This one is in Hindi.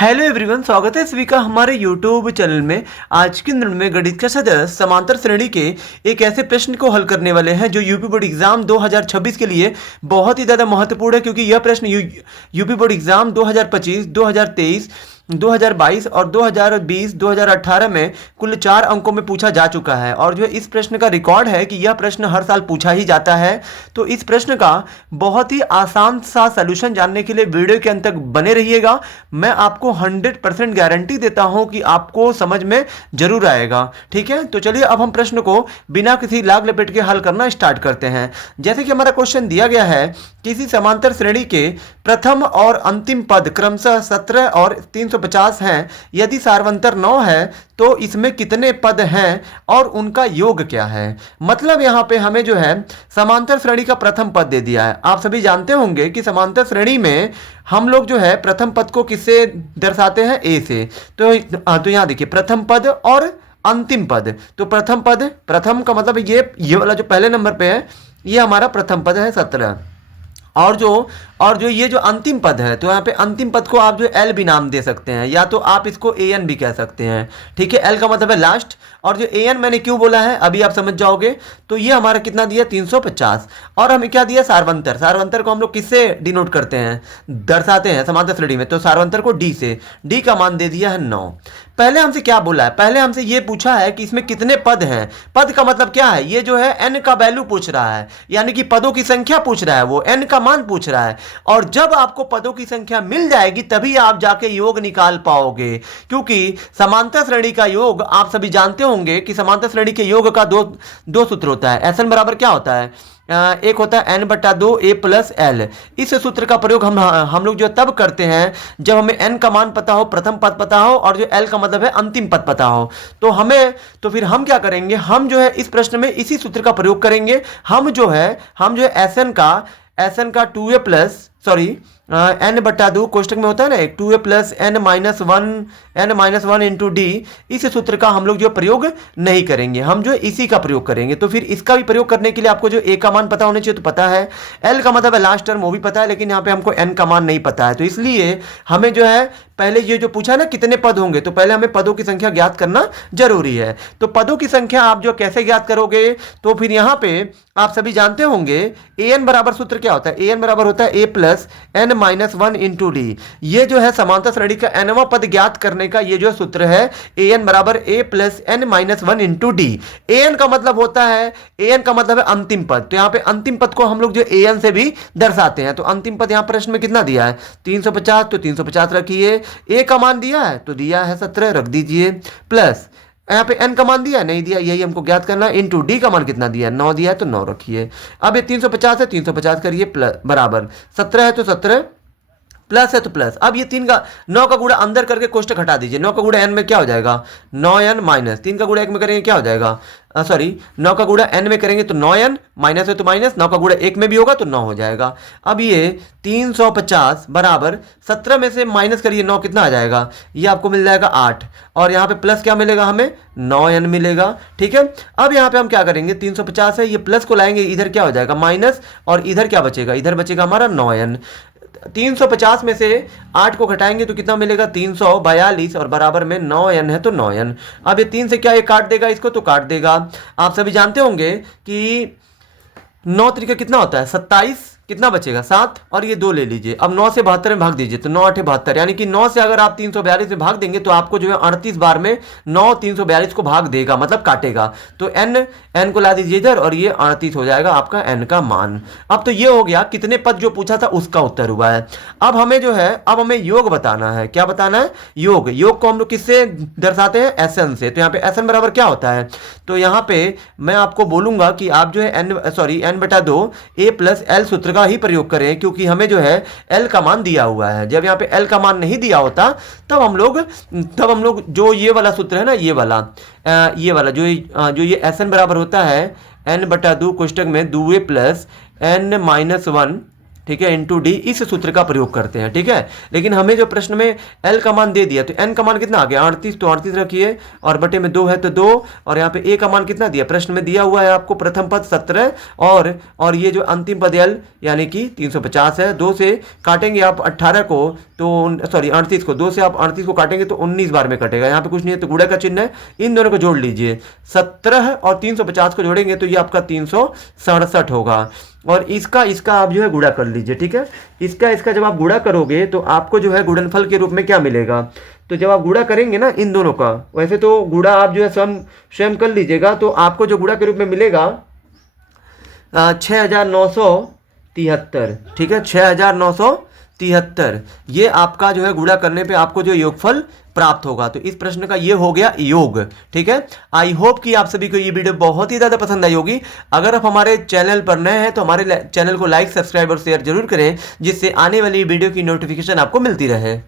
हेलो एवरीवन, स्वागत है सभी का हमारे यूट्यूब चैनल में। आज के दिन में गणित का सदस्य समांतर श्रेणी के एक ऐसे प्रश्न को हल करने वाले हैं जो यूपी बोर्ड एग्जाम 2026 के लिए बहुत ही ज़्यादा महत्वपूर्ण है, क्योंकि यह प्रश्न यूपी बोर्ड एग्जाम 2025, 2023, 2022 और 2020, 2018 में कुल 4 अंकों में पूछा जा चुका है। और जो इस प्रश्न का रिकॉर्ड है कि यह प्रश्न हर साल पूछा ही जाता है। तो इस प्रश्न का बहुत ही आसान सा सलूशन जानने के लिए वीडियो के अंत तक बने रहिएगा। मैं आपको 100% गारंटी देता हूं कि आपको समझ में जरूर आएगा। ठीक है, तो चलिए अब हम प्रश्न को बिना किसी लाग लपेट के हल करना स्टार्ट करते हैं। जैसे कि हमारा क्वेश्चन दिया गया है, किसी समांतर श्रेणी के प्रथम और अंतिम पद क्रमशः 17 और 350 हैं। यदि सार्वंतर 9 है तो इसमें कितने पद हैं और उनका योग क्या है। मतलब यहां पे हमें जो है समांतर श्रेणी का प्रथम पद दे दिया है। आप सभी जानते होंगे कि समांतर श्रेणी में हम लोग जो है प्रथम पद को किससे दर्शाते हैं, ए से। तो यहां देखिए प्रथम पद और अंतिम पद। तो प्रथम पद, प्रथम का मतलब ये वाला जो पहले नंबर पे है ये हमारा प्रथम पद है 17। और जो ये जो अंतिम पद है, तो यहाँ पे अंतिम पद को आप जो एल भी नाम दे सकते हैं, या तो आप इसको ए एन भी कह सकते हैं। ठीक है, एल का मतलब है लास्ट, और जो ए एन मैंने क्यों बोला है अभी आप समझ जाओगे। तो ये हमारा कितना दिया 350। और हमें क्या दिया सार्वंतर। सार्वंतर को हम लोग किससे डिनोट करते हैं, दर्शाते हैं समांतर श्रेणी में। तो सार्वंतर को डी से, डी का मान दे दिया है 9। पहले हमसे क्या बोला है, पहले हमसे ये पूछा है कि इसमें कितने पद हैं। पद का मतलब क्या है, ये जो है एन का वैल्यू पूछ रहा है, यानी कि पदों की संख्या पूछ रहा है, वो एन का मान पूछ रहा है। और जब आपको पदों की संख्या मिल जाएगी तभी आप जाके योग निकाल पाओगे, क्योंकि समांतर श्रेणी का योग आप सभी जानते होंगे कि समांतर श्रेणी के योग का दो सूत्र होता है। एस एन बराबर क्या होता है, एक होता है n बटा 2 a प्लस एल। इस सूत्र का प्रयोग हम लोग जो तब करते हैं जब हमें n का मान पता हो, प्रथम पद पता हो, और जो l का मतलब है अंतिम पद पता हो। तो फिर हम क्या करेंगे, हम जो है इस प्रश्न में इसी सूत्र का प्रयोग करेंगे। हम जो है एस एन का 2a प्लस एन बटा 2 कोष्टक में होता है ना, 2a plus N minus one into D. इस सूत्र का हम लोग जो प्रयोग नहीं करेंगे, हम जो इसी का प्रयोग करेंगे। तो फिर इसका भी प्रयोग करने के लिए आपको जो ए का मान पता होना चाहिए, तो पता है। एल का मतलब है लास्ट टर्म, वो भी पता है, लेकिन यहाँ पे हमको एन का मान नहीं पता है। तो इसलिए हमें जो है पहले ये जो पूछा ना कितने पद होंगे, तो पहले हमें पदों की संख्या ज्ञात करना जरूरी है। तो पदों की संख्या आप जो कैसे ज्ञात करोगे, तो फिर यहाँ पे आप सभी जानते होंगे ए एन बराबर सूत्र क्या होता है। ए एन बराबर होता है A plus N minus one into D. ये जो है समांतर श्रेणी का एनवां पद ज्ञात करने का ये जो सूत्र है, ए एन बराबर A plus N minus one into D. A N का मतलब होता है, ए एन का मतलब है अंतिम पद। तो यहाँ पे अंतिम पद को हम लोग जो ए एन से भी दर्शाते हैं। तो अंतिम पद यहाँ प्रश्न में कितना दिया है 350, तो 350 रखिए। ए का मान दिया है तो दिया है 17, रख दीजिए। प्लस यहाँ पे n का मान दिया नहीं दिया, यही हमको ज्ञात करना है। इंटू डी का मान कितना दिया है 9 दिया है, तो 9 रखिए। अब ये 350 है, 350 करिए प्लस बराबर 17 है, तो 17 प्लस है तो प्लस। अब ये 9 का गुणा अंदर करके कोष्टक हटा दीजिए। 9 का गुणा n में क्या हो जाएगा 9n माइनस 3 का गुणा 1 में करेंगे क्या हो जाएगा 9 का गुणा n में करेंगे तो 9n, माइनस है तो माइनस, 9 का गुणा 1 में भी होगा तो 9 हो जाएगा। अब ये 350 बराबर 17 में से माइनस करिए 9 कितना आ जाएगा, ये आपको मिल जाएगा 8। और यहाँ पे प्लस क्या मिलेगा हमें 9n मिलेगा। ठीक है, अब यहाँ पे हम क्या करेंगे 350 है, ये प्लस को लाएंगे, इधर क्या हो जाएगा माइनस, और इधर क्या बचेगा, इधर बचेगा हमारा 9n। 350 में से 8 को घटाएंगे तो कितना मिलेगा 342, और बराबर में 9n है तो 9n। अब ये 3 से क्या ये काट देगा, इसको तो काट देगा। आप सभी जानते होंगे कि 9 तरीका कितना होता है 27, कितना बचेगा 7, और ये 2 ले लीजिए। अब 9 से 72 में भाग दीजिए तो 9 8 72, यानी कि 9 से अगर आप 342 में भाग देंगे तो आपको जो है 38 बार में 9 342 को भाग देगा, मतलब काटेगा। तो n को ला दीजिए इधर, और ये 38 हो जाएगा आपका n का मान। अब तो ये हो गया कितने पद जो पूछा था उसका उत्तर हुआ है। अब हमें जो है अब हमें योग बताना है। क्या बताना है, योग। योग को हम लोग किससे दर्शाते हैं, एस से। तो यहाँ पे एस एन बराबर क्या होता है, तो यहाँ पे मैं आपको बोलूंगा कि आप जो है एन बटा 2 ए प्लस एल सूत्र ही प्रयोग करें, क्योंकि हमें जो है एल का मान दिया हुआ है। जब यहाँ पे एल का मान नहीं दिया होता तब हम लोग जो ये वाला सूत्र है ना, ये वाला जो ये एस एन बराबर होता है एन बटा 2 कोष्टक में 2a plus N minus one ठीक है, इंटू डी, इस सूत्र का प्रयोग करते हैं। ठीक है, लेकिन हमें जो प्रश्न में एल का मान दे दिया, तो एन का मान कितना आ गया 38, तो 38 रखिए और बटे में 2 है तो 2, और यहाँ पे ए का मान कितना दिया, प्रश्न में दिया हुआ है आपको प्रथम पद 17 और ये जो अंतिम पद एल यानी कि 350 है। 2 से काटेंगे आप 18 को तो सॉरी 38 को, 2 से आप 38 को काटेंगे तो 19 बार में कटेगा, यहाँ पे कुछ नहीं है तो गुणा का चिन्ह है, इन दोनों को जोड़ लीजिए। 17 और 350 को जोड़ेंगे तो ये आपका 367 होगा, और इसका आप जो है गुणा कर लीजिए। ठीक है, इसका जब आप गुणा करोगे तो आपको जो है गुणनफल के रूप में क्या मिलेगा, तो जब आप गुणा करेंगे ना इन दोनों का, वैसे तो गुणा आप जो है स्वयं कर लीजिएगा, तो आपको जो गुणा के रूप में मिलेगा 6973। ठीक है, 6973, ये आपका जो है गुणा करने पे आपको जो योगफल प्राप्त होगा। तो इस प्रश्न का ये हो गया योग। ठीक है, आई होप कि आप सभी को ये वीडियो बहुत ही ज़्यादा पसंद आई होगी। अगर आप हमारे चैनल पर नए हैं तो हमारे चैनल को लाइक, सब्सक्राइब और शेयर जरूर करें, जिससे आने वाली वीडियो की नोटिफिकेशन आपको मिलती रहे।